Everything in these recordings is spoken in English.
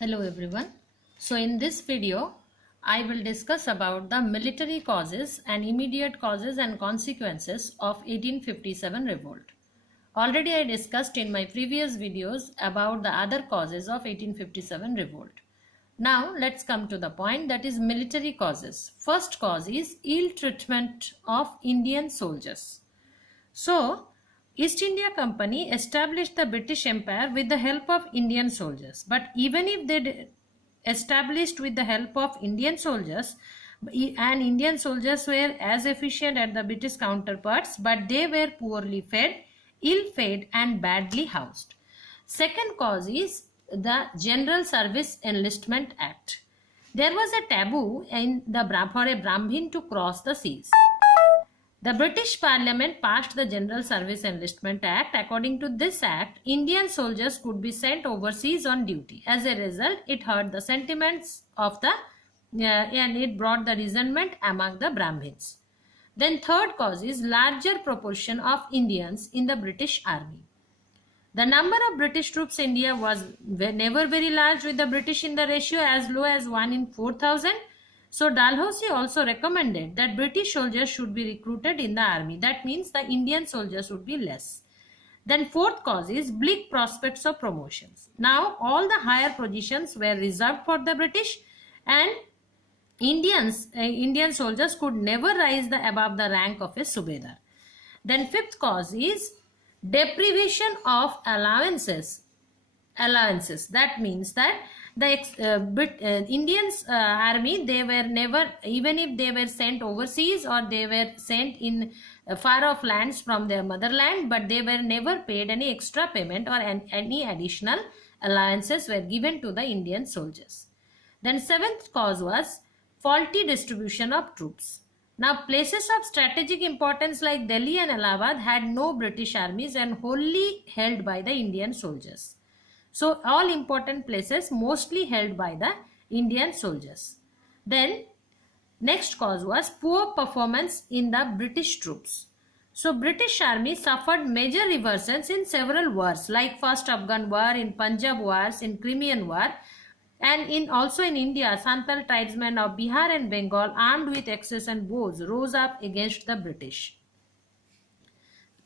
Hello everyone. So in this video, I will discuss about the military causes and immediate causes and consequences of 1857 revolt. Already I discussed in my previous videos about the other causes of 1857 revolt. Now let's come to the point, that is military causes. First cause is ill treatment of Indian soldiers. So, East India Company established the British Empire with the help of Indian soldiers. But even if they established with the help of Indian soldiers, and Indian soldiers were as efficient as the British counterparts, but they were poorly fed, ill fed, and badly housed. Second cause is the General Service Enlistment Act. There was a taboo for a Brahmin to cross the seas. The British Parliament passed the General Service Enlistment Act. According to this act, Indian soldiers could be sent overseas on duty. As a result, it hurt the sentiments of and it brought the resentment among the Brahmins. Then third cause is larger proportion of Indians in the British Army. The number of British troops in India was never very large, with the British in the ratio as low as 1 in 4,000. So Dalhousie also recommended that British soldiers should be recruited in the army. That means the Indian soldiers would be less. Then fourth cause is bleak prospects of promotions. Now all the higher positions were reserved for the British, and Indian soldiers could never rise above the rank of a subedar. Then fifth cause is deprivation of allowances. That means that the Indians army, they were never, even if they were sent overseas or they were sent in far off lands from their motherland, but they were never paid any extra payment, or any additional allowances were given to the Indian soldiers. Then seventh cause was faulty distribution of troops. Now, places of strategic importance like Delhi and Allahabad had no British armies and wholly held by the Indian soldiers. So, all important places mostly held by the Indian soldiers. Then, next cause was poor performance in the British troops. So, British army suffered major reverses in several wars, like First Afghan War, in Punjab wars, in Crimean War, and also in India, Santal tribesmen of Bihar and Bengal, armed with axes and bows, rose up against the British,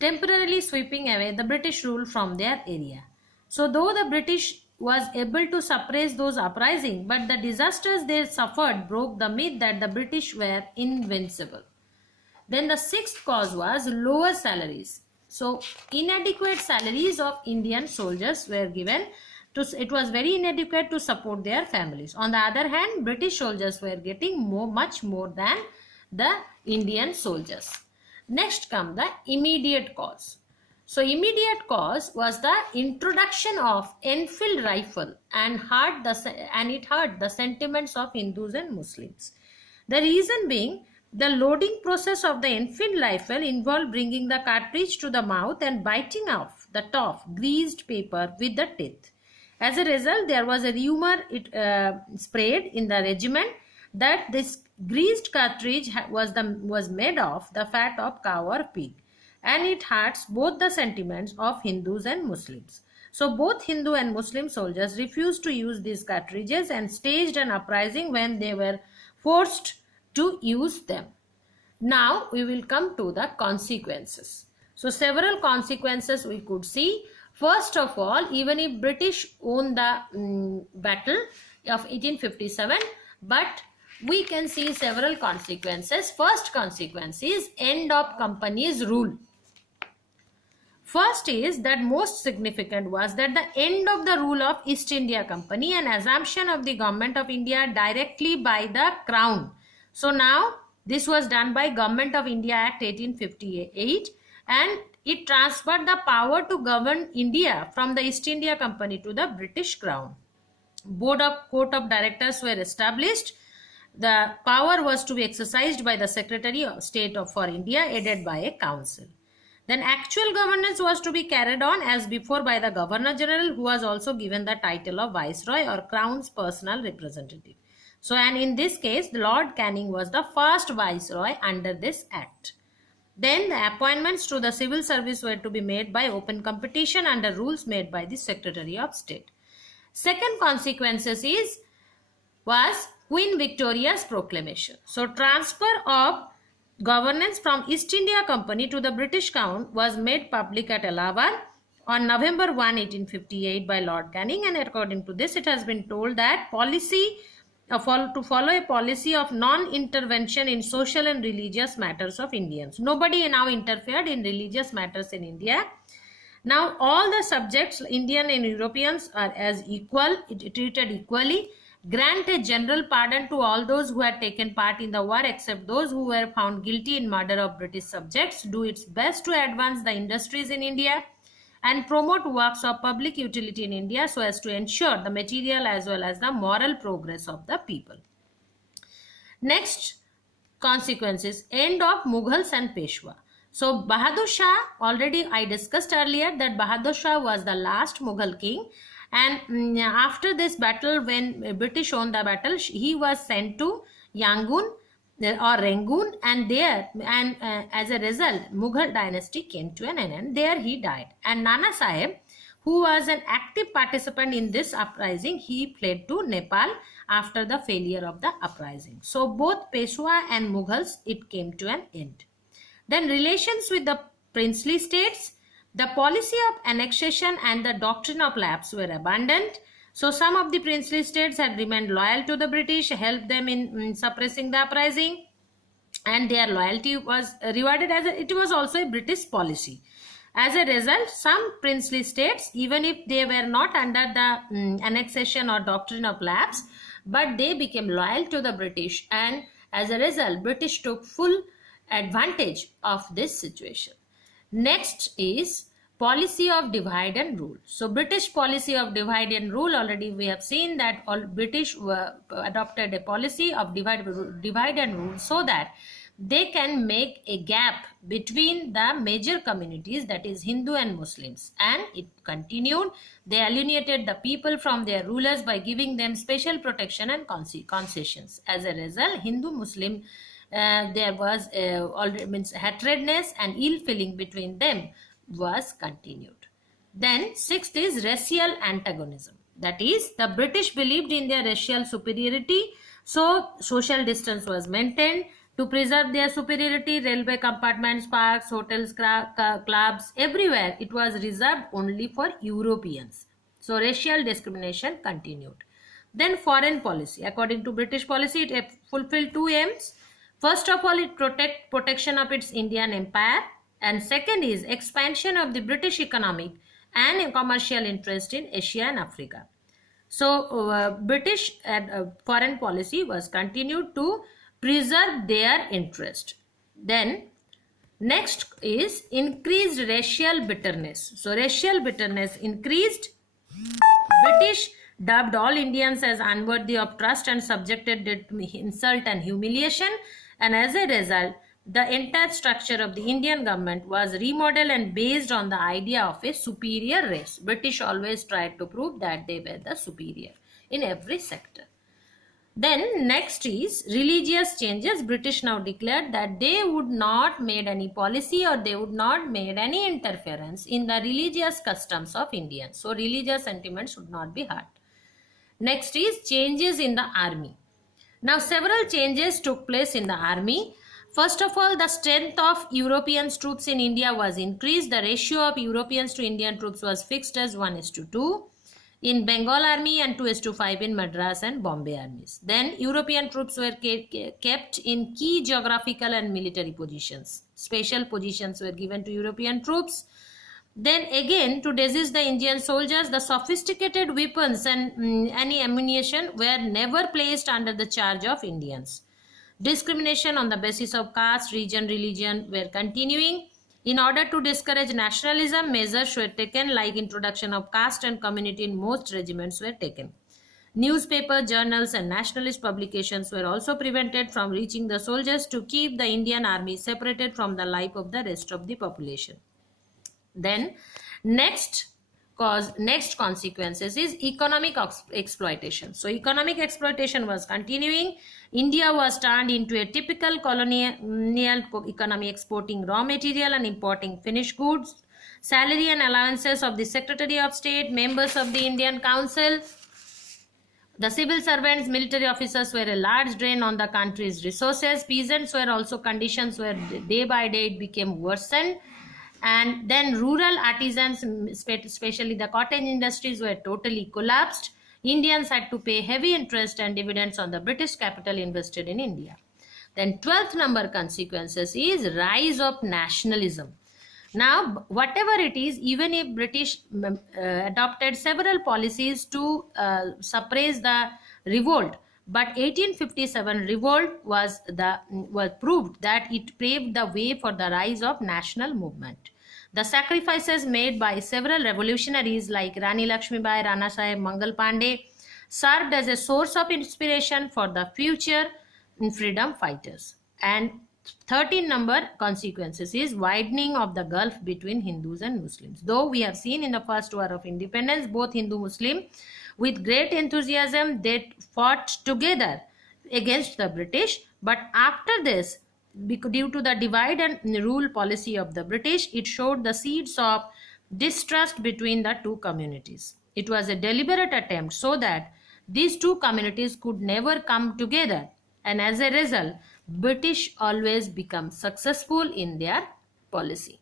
temporarily sweeping away the British rule from their area. So though the British was able to suppress those uprisings, but the disasters they suffered broke the myth that the British were invincible. Then the sixth cause was lower salaries. So inadequate salaries of Indian soldiers were given. It was very inadequate to support their families. On the other hand, British soldiers were getting much more than the Indian soldiers. Next come the immediate cause. So immediate cause was the introduction of Enfield rifle, and it hurt the sentiments of Hindus and Muslims. The reason being, the loading process of the Enfield rifle involved bringing the cartridge to the mouth and biting off the tough greased paper with the teeth. As a result, there was a rumor spread in the regiment that this greased cartridge was made of the fat of cow or pig, and it hurts both the sentiments of Hindus and Muslims. So both Hindu and Muslim soldiers refused to use these cartridges and staged an uprising when they were forced to use them. Now we will come to the consequences. So several consequences we could see. First of all, even if British won the battle of 1857, but we can see several consequences. First consequence is end of company's rule. First is that most significant was that the end of the rule of East India Company and assumption of the government of India directly by the Crown. So now this was done by Government of India Act 1858, and it transferred the power to govern India from the East India Company to the British Crown. Court of Directors were established. The power was to be exercised by the Secretary of State for India, aided by a council. Then actual governance was to be carried on as before by the Governor General, who was also given the title of Viceroy or Crown's personal representative. So, and in this case, Lord Canning was the first Viceroy under this Act. Then the appointments to the civil service were to be made by open competition under rules made by the Secretary of State. Second consequences was Queen Victoria's proclamation. So transfer of governance from East India Company to the British Crown was made public at Allahabad on November 1, 1858 by Lord Canning, and according to this it has been told that to follow a policy of non-intervention in social and religious matters of Indians. Nobody now interfered in religious matters in India. Now all the subjects, Indian and Europeans, are as equal, treated equally. Grant a general pardon to all those who had taken part in the war except those who were found guilty in murder of British subjects. Do its best to advance the industries in India and promote works of public utility in India so as to ensure the material as well as the moral progress of the people. Next consequences, end of Mughals and Peshwa. So Bahadur Shah, already I discussed earlier that Bahadur Shah was the last Mughal king, and after this battle, when British won the battle, he was sent to Yangon or Rangoon, and there as a result Mughal dynasty came to an end, and there he died. And Nana Sahib, who was an active participant in this uprising, he fled to Nepal after the failure of the uprising. So both Peshwa and Mughals, it came to an end. Then relations with the princely states, the policy of annexation and the doctrine of lapse were abandoned. So some of the princely states had remained loyal to the British, helped them in suppressing the uprising, and their loyalty was rewarded as it was also a British policy. As a result, some princely states, even if they were not under the annexation or doctrine of lapse, but they became loyal to the British, and as a result, British took full advantage of this situation. Next is policy of divide and rule. So British policy of divide and rule, already we have seen that all British adopted a policy of divide and rule so that they can make a gap between the major communities, that is Hindu and Muslims, and it continued. They alienated the people from their rulers by giving them special protection and concessions. As a result, Hindu-Muslim there was already hatredness and ill feeling between them was continued. Then sixth is racial antagonism. That is, the British believed in their racial superiority, so social distance was maintained. To preserve their superiority, railway compartments, parks, hotels, clubs, everywhere it was reserved only for Europeans. So racial discrimination continued. Then foreign policy. According to British policy, it fulfilled two aims. First of all, it protection of its Indian empire, and second is expansion of the British economic and commercial interest in Asia and Africa. So British foreign policy was continued to preserve their interest. Then next is increased racial bitterness. So racial bitterness increased. British dubbed all Indians as unworthy of trust and subjected it to insult and humiliation, and as a result the entire structure of the Indian government was remodeled and based on the idea of a superior race. British always tried to prove that they were the superior in every sector. Then next is religious changes. British now declared that they would not made any policy or they would not made any interference in the religious customs of Indians. So religious sentiments would not be hurt. Next is changes in the army. Now several changes took place in the army. First of all, the strength of European troops in India was increased. The ratio of Europeans to Indian troops was fixed as 1:2 in Bengal army and 2:5 in Madras and Bombay armies. Then European troops were kept in key geographical and military positions. Special positions were given to European troops. Then again, to disease the Indian soldiers, the sophisticated weapons and any ammunition were never placed under the charge of Indians. Discrimination on the basis of caste, region, religion were continuing. In order to discourage nationalism, measures were taken like introduction of caste and community in most regiments were taken. Newspaper, journals and nationalist publications were also prevented from reaching the soldiers to keep the Indian army separated from the life of the rest of the population. Then next consequences is economic exploitation. So economic exploitation was continuing. India was turned into a typical colonial economy, exporting raw material and importing finished goods. Salary and allowances of the Secretary of State, members of the Indian Council, The civil servants, military officers were a large drain on the country's resources. Peasants were also conditions where day by day it became worsened. And then rural artisans, especially the cotton industries, were totally collapsed. Indians had to pay heavy interest and dividends on the British capital invested in India. Then 12th number consequences is rise of nationalism. Now, whatever it is, even if British adopted several policies to suppress the revolt, but 1857 revolt was proved that it paved the way for the rise of national movement. The sacrifices made by several revolutionaries like Rani Lakshmibai, Rana Sahib, Mangal Pandey served as a source of inspiration for the future freedom fighters. And 13 number consequences is widening of the gulf between Hindus and Muslims. Though we have seen in the first war of independence, both Hindu Muslim with great enthusiasm they fought together against the British, but after this, due to the divide and rule policy of the British, it showed the seeds of distrust between the two communities. It was a deliberate attempt so that these two communities could never come together, and as a result, British always become successful in their policy.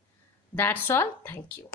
That's all. Thank you.